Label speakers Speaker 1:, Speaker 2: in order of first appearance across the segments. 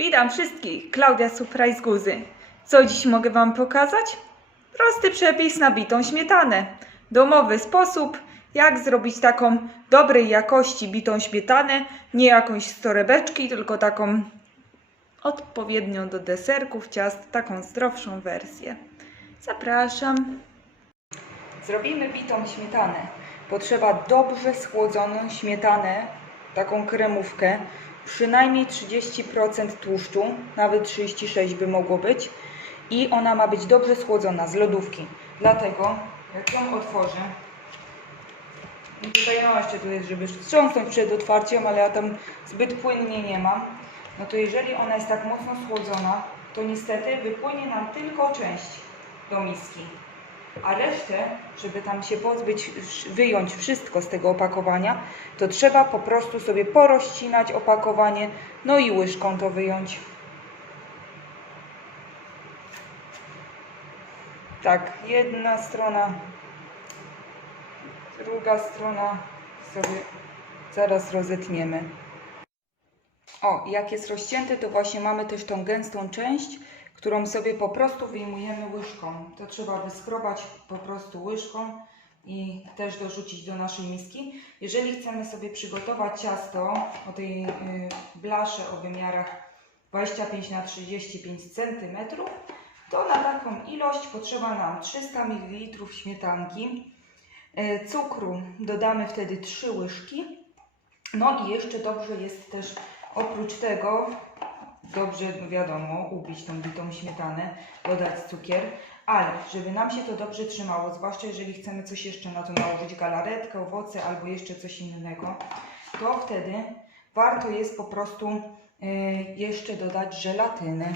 Speaker 1: Witam wszystkich, Klaudia Surprise Guzy. Co dziś mogę Wam pokazać? Prosty przepis na bitą śmietanę. Domowy sposób, jak zrobić taką dobrej jakości bitą śmietanę, nie jakąś z torebeczki, tylko taką odpowiednią do deserków, ciast, taką zdrowszą wersję. Zapraszam. Zrobimy bitą śmietanę. Potrzeba dobrze schłodzoną śmietanę, taką kremówkę, przynajmniej 30% tłuszczu, nawet 36 by mogło być. I ona ma być dobrze schłodzona z lodówki. Dlatego, jak ją otworzę, tutaj no jeszcze tu jest, żeby wstrząsnąć przed otwarciem, ale ja tam zbyt płynnie nie mam. No to jeżeli ona jest tak mocno schłodzona, to niestety wypłynie nam tylko część do miski. A resztę, żeby tam się pozbyć, wyjąć wszystko z tego opakowania, to trzeba po prostu sobie porozcinać opakowanie, no i łyżką to wyjąć. Tak, jedna strona, druga strona sobie zaraz rozetniemy. O, jak jest rozcięty, to właśnie mamy też tą gęstą część, którą sobie po prostu wyjmujemy łyżką. To trzeba wyskrobać po prostu łyżką i też dorzucić do naszej miski. Jeżeli chcemy sobie przygotować ciasto o tej y, blasze o wymiarach 25 na 35 cm, to na taką ilość potrzeba nam 300 ml śmietanki. Y, Cukru dodamy wtedy 3 łyżki. No i jeszcze dobrze jest też oprócz tego dobrze, wiadomo, ubić tą bitą śmietanę, dodać cukier, ale żeby nam się to dobrze trzymało, zwłaszcza jeżeli chcemy coś jeszcze na to nałożyć, galaretkę, owoce albo jeszcze coś innego, to wtedy warto jest po prostu y, jeszcze dodać żelatyny.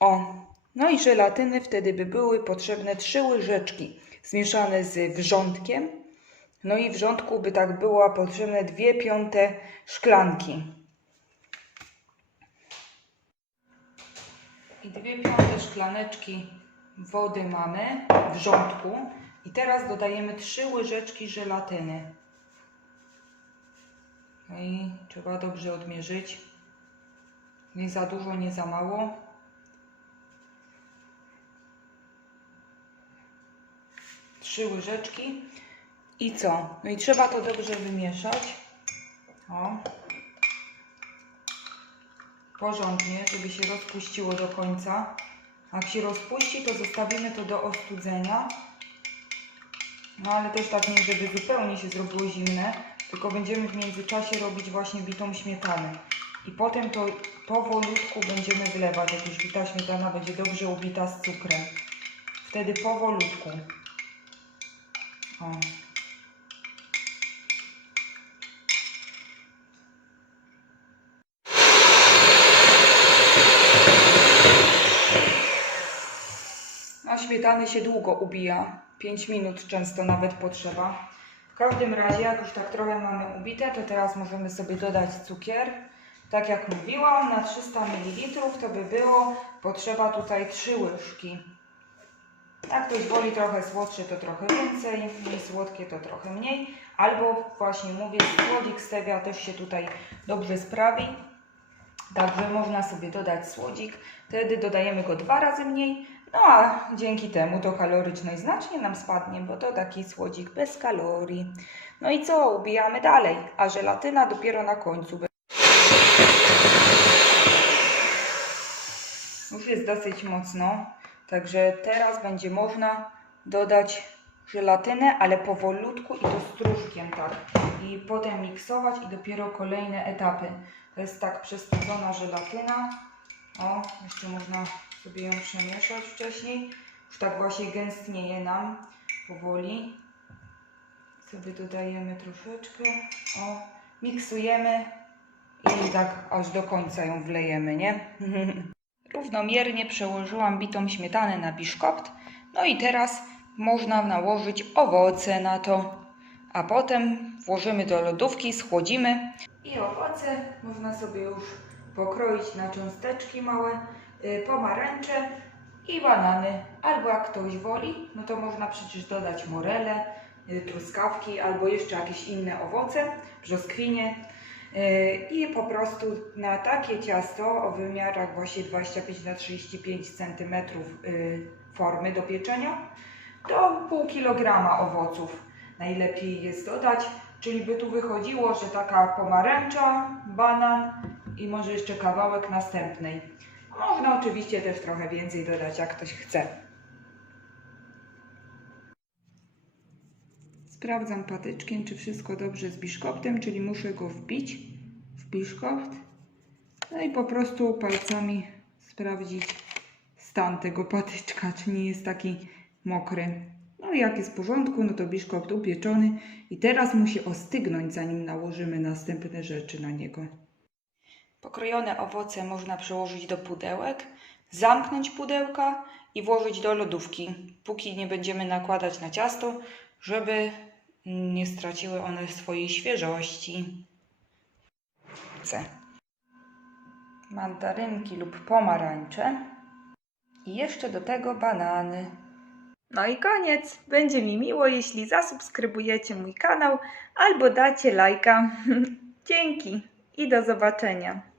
Speaker 1: O, no i żelatyny wtedy by były potrzebne trzy łyżeczki zmieszane z wrzątkiem, no i wrzątku by tak było potrzebne dwie piąte szklanki. I dwie piąte szklaneczki wody mamy w rządku. I teraz dodajemy trzy łyżeczki żelatyny. No i trzeba dobrze odmierzyć. Nie za dużo, nie za mało. Trzy łyżeczki. I co? No i trzeba to dobrze wymieszać. O porządnie, żeby się rozpuściło do końca. Jak się rozpuści, to zostawimy to do ostudzenia. No ale też tak nie, żeby zupełnie się zrobiło zimne, tylko będziemy w międzyczasie robić właśnie bitą śmietanę. I potem to powolutku będziemy wlewać, jak już bita śmietana będzie dobrze ubita z cukrem. Wtedy powolutku. O. śmietany się długo ubija. 5 minut często nawet potrzeba. W każdym razie, jak już tak trochę mamy ubite, to teraz możemy sobie dodać cukier. Tak jak mówiłam, na 300 ml to by było potrzeba tutaj 3 łyżki. Jak ktoś woli trochę słodsze, to trochę więcej, mniej słodkie, to trochę mniej. Albo właśnie mówię, słodzik stevia też się tutaj dobrze sprawi. Także można sobie dodać słodzik. Wtedy dodajemy go dwa razy mniej. No a dzięki temu to kaloryczność znacznie nam spadnie, bo to taki słodzik bez kalorii. No i co? Ubijamy dalej, a żelatyna dopiero na końcu. Już jest dosyć mocno, także teraz będzie można dodać żelatynę, ale powolutku i to stróżkiem tak. I potem miksować i dopiero kolejne etapy. To jest tak przestudzona żelatyna. O, jeszcze można sobie ją przemieszać wcześniej. Już tak właśnie gęstnieje nam powoli. Sobie dodajemy troszeczkę. O, miksujemy i tak aż do końca ją wlejemy, nie? Równomiernie przełożyłam bitą śmietanę na biszkopt. No i teraz można nałożyć owoce na to. A potem włożymy do lodówki, schłodzimy. I owoce można sobie już pokroić na cząsteczki małe, pomarańcze i banany. Albo jak ktoś woli, no to można przecież dodać morele, y, truskawki albo jeszcze jakieś inne owoce, brzoskwinie. Yy, I po prostu na takie ciasto o wymiarach właśnie 25 na 35 cm formy do pieczenia, do pół kilograma owoców najlepiej jest dodać, czyli by tu wychodziło, że taka pomarańcza, banan i może jeszcze kawałek następnej. Można oczywiście też trochę więcej dodać, jak ktoś chce. Sprawdzam patyczkiem, czy wszystko dobrze z biszkoptem, czyli muszę go wbić w biszkopt. No i po prostu palcami sprawdzić stan tego patyczka, czy nie jest taki mokry. No i jak jest w porządku, no to biszkopt upieczony i teraz musi ostygnąć, zanim nałożymy następne rzeczy na niego. Pokrojone owoce można przełożyć do pudełek, zamknąć pudełka i włożyć do lodówki, póki nie będziemy nakładać na ciasto, żeby nie straciły one swojej świeżości. Mandarynki lub pomarańcze i jeszcze do tego banany. No i koniec. Będzie mi miło, jeśli zasubskrybujecie mój kanał albo dacie lajka. Dzięki i do zobaczenia.